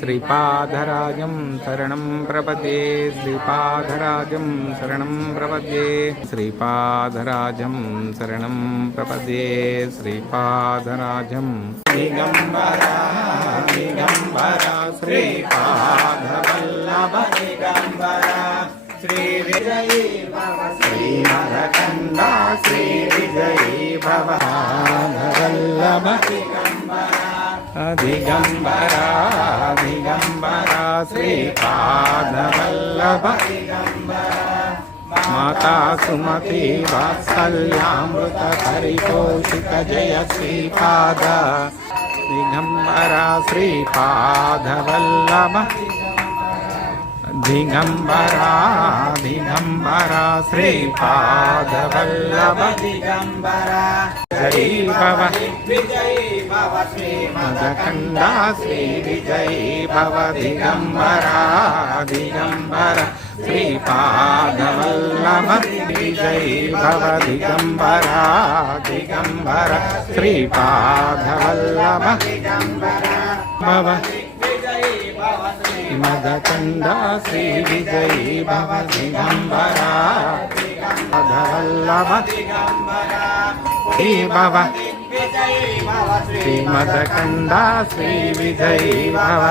श्रीपादराजं शरणं प्रपद्ये श्रीपादराजं शरणं प्रपद्ये श्रीपादराजं शरणं प्रपद्ये श्रीपादराजं दिगंबरा दिगंबरा श्रीपादवल्लभ दिगंबरा श्रीविजयी भव श्रीमदकन्दा श्रीविजयी भव पादवल्लभ दिगंबरा दिगंबरा दिगंबरा श्रीपादवल्लभ दिगंबरा माता सुमति वात्सल्यामृत परिपोषित जय श्रीपाद दिगंबरा श्रीपादवल्लभ दिगंबरा दिगंबरा श्रीपादवल्लभ दिगंबरा जय भव विजयी भव श्रीमदकन्दा श्री विजयी भव दिगंबरा दिगंबरा श्रीपादवल्लभ विजयी भव दिगंबरा दिगंबरा श्रीपादवल्लभ दिगंबरा भव मदकन्दा श्री विजयी भव दिगंबरा पादवल्लभ श्री भव श्रीमदकन्दा श्री विजयी भव।